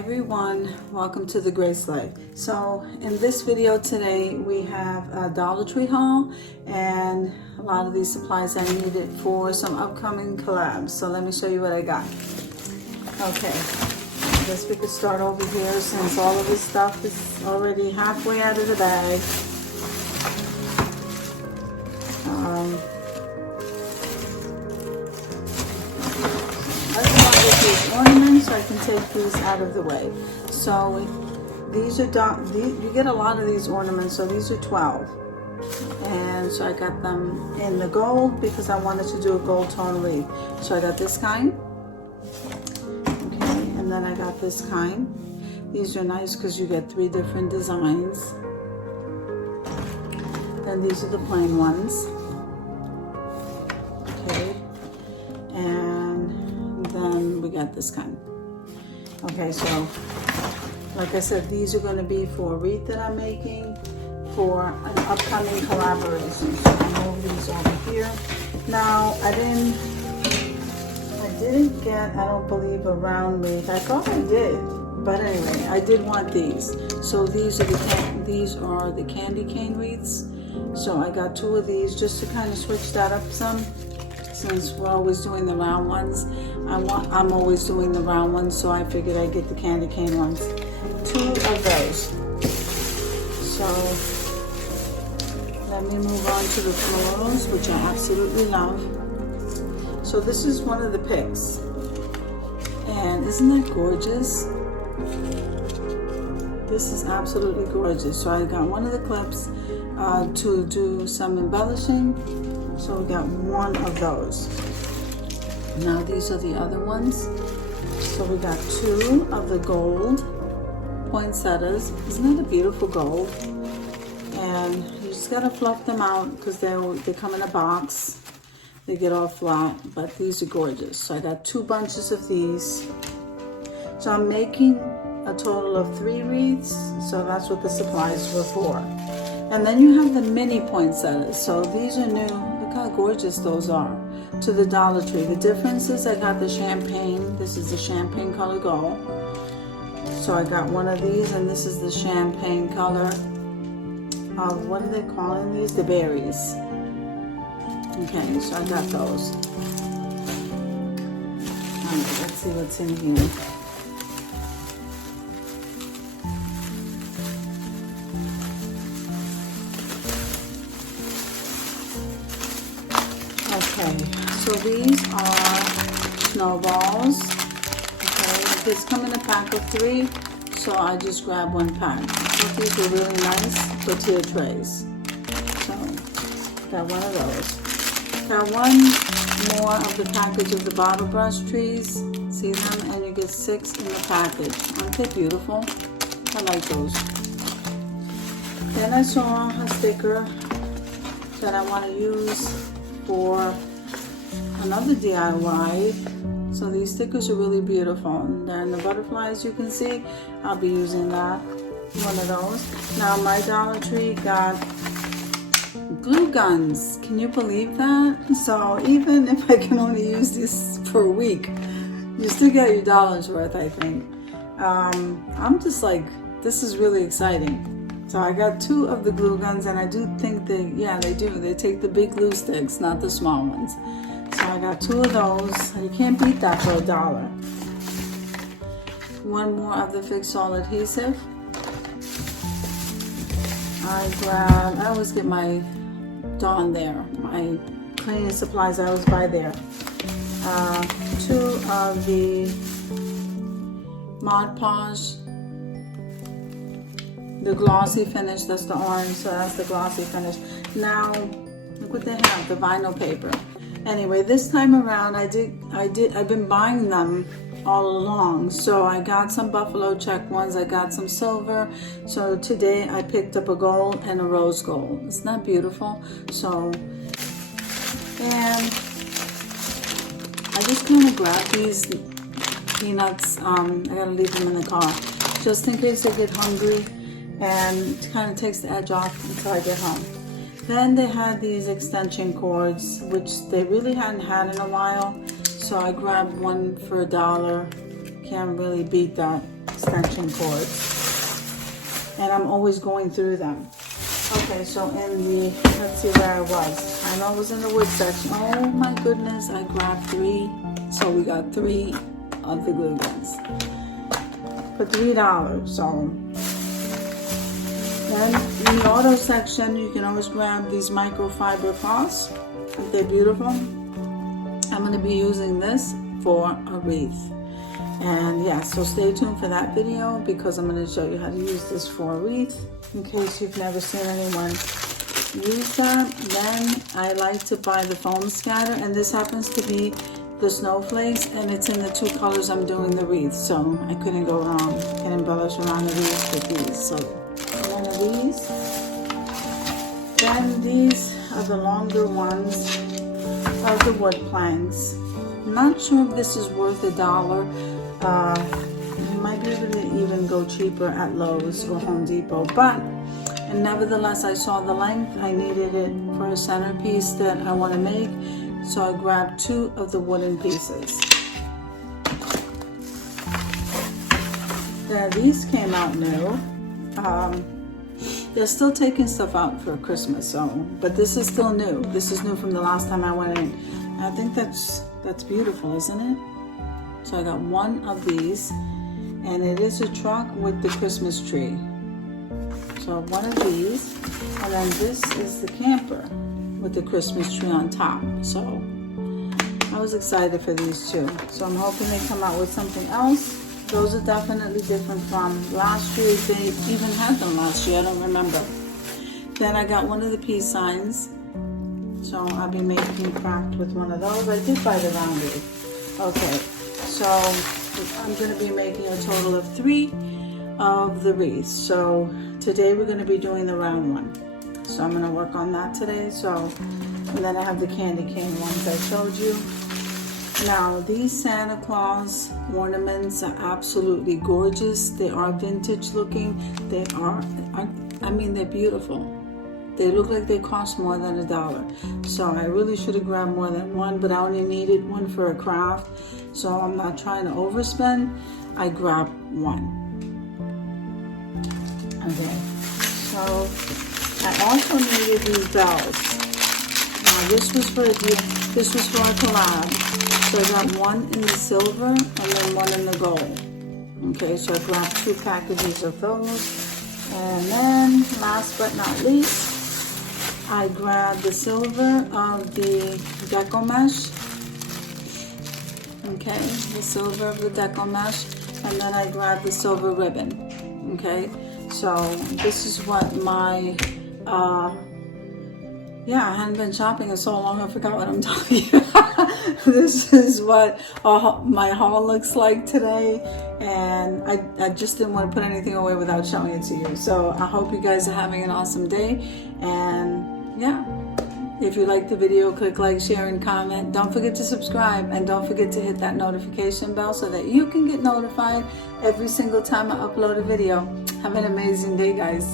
everyone, welcome to the Grace Life. So in this video today we have a Dollar Tree haul and a lot of these supplies I needed for some upcoming collabs. So let me show you what I got. Okay, I guess we could start over here since all of this stuff is already halfway out of the bag. Ornaments, so I can take these out of the way. So these are you get a lot of these ornaments, so these are 12, and so I got them in the gold because I wanted to do a gold tone wreath. So I got this kind, okay, and then I got this kind. These are nice because you get 3 different designs. Then these are the plain ones, okay, and then we got this kind. Okay, so like I said, these are going to be for a wreath that I'm making for an upcoming collaboration. So I move these over here. Now I didn't get, I don't believe, a round wreath. I thought I did, but anyway, I did want these. So these are the candy cane wreaths. So I got 2 of these just to kind of switch that up some. Since we're always doing the round ones, I'm always doing the round ones, so I figured I'd get the candy cane ones. 2 of those. So let me move on to the florals, which I absolutely love. So this is one of the picks, and isn't that gorgeous? This is absolutely gorgeous. So I got one of the clips to do some embellishing. So we got 1 of those. Now these are the other ones. So we got 2 of the gold poinsettias. Isn't that a beautiful gold? And you just gotta fluff them out because they come in a box. They get all flat, but these are gorgeous. So I got 2 bunches of these. So I'm making a total of 3 wreaths. So that's what the supplies were for. And then you have the mini poinsettias. So these are new. Look how gorgeous those are, to the Dollar Tree. The difference is I got the champagne. This is the champagne color gold. So I got 1 of these, and this is the champagne color of, what are they calling these? The berries. Okay, so I got those. Alright, let's see what's in here. Okay, so these are snowballs. Okay, these come in a pack of 3, so I just grabbed 1 pack. I thought these were really nice tortilla trays. So, got 1 of those. Got 1 more of the package of the bottle brush trees. See them? And you get 6 in the package. Aren't they beautiful? I like those. Then I saw a sticker that I want to use for another DIY. So these stickers are really beautiful, and then the butterflies you can see, I'll be using that, 1 of those. Now my Dollar Tree got glue guns. Can you believe that? So even if I can only use this for a week, you still get your $1 worth, I think. I'm just like, this is really exciting. So I got 2 of the glue guns, and I do think they take the big glue sticks, not the small ones. So I got 2 of those. You can't beat that for $1. 1 more of the Fix All adhesive. I always get my Dawn there. My cleaning supplies I always buy there. 2 of the Mod Podge. The glossy finish, that's the orange, so that's the glossy finish. Now, look what they have, the vinyl paper. Anyway, this time around, I've been buying them all along. So I got some buffalo check ones, I got some silver. So today I picked up a gold and a rose gold. Isn't that beautiful? So, and I just kind of grabbed these peanuts. I gotta leave them in the car, just in case I get hungry. And it kind of takes the edge off until I get home. Then they had these extension cords, which they really hadn't had in a while. So I grabbed 1 for $1. Can't really beat that. It's extension cords. And I'm always going through them. Okay, so in the, let's see where I was. I know it was in the wood section. Oh my goodness, I grabbed 3. So we got 3 of the glue guns for $3. So then in the auto section, you can always grab these microfiber cloths. They're beautiful. I'm going to be using this for a wreath. And yeah, so stay tuned for that video because I'm going to show you how to use this for a wreath. In case you've never seen anyone use that, then I like to buy the foam scatter, and this happens to be the snowflakes, and it's in the 2 colors I'm doing the wreath, so I couldn't go wrong and embellish around the wreath with these. So one of these. Then these are the longer ones of the wood planks. I'm not sure if this is worth $1. You might be able to even go cheaper at Lowe's or Home Depot, but and nevertheless I saw the length. I needed it for a centerpiece that I want to make, so I grabbed 2 of the wooden pieces. Now these came out new. They're still taking stuff out for Christmas, so but this is still new. This is new from the last time I went in. I think that's beautiful, isn't it? So I got 1 of these, and it is a truck with the Christmas tree. So 1 of these, and then this is the camper with the Christmas tree on top. So I was excited for these 2. So I'm hoping they come out with something else. Those are definitely different from last year. They even had them last year, I don't remember. Then I got 1 of the peace signs. So I'll be making craft with 1 of those. I did buy the round wreath. Okay, so I'm going to be making a total of 3 of the wreaths. So today we're going to be doing the round one. So I'm going to work on that today. So, and then I have the candy cane ones I showed you. Now these Santa Claus ornaments are absolutely gorgeous. They are vintage looking. They are, I mean, they're beautiful. They look like they cost more than $1. So I really should have grabbed more than 1, but I only needed 1 for a craft. So I'm not trying to overspend. I grabbed 1. Okay, so I also needed these bells. Now this was for a collab. So I got 1 in the silver and then 1 in the gold. Okay, so I grabbed 2 packages of those. And then last but not least, I grabbed the silver of the deco mesh. Okay, the silver of the deco mesh. And then I grabbed the silver ribbon. Okay, so this is what my, I hadn't been shopping in so long I forgot what I'm talking about. This is what my haul looks like today, and I just didn't want to put anything away without showing it to you. So I hope you guys are having an awesome day, and yeah, if you like the video, click like, share, and comment. Don't forget to subscribe, and don't forget to hit that notification bell so that you can get notified every single time I upload a video. Have an amazing day, guys.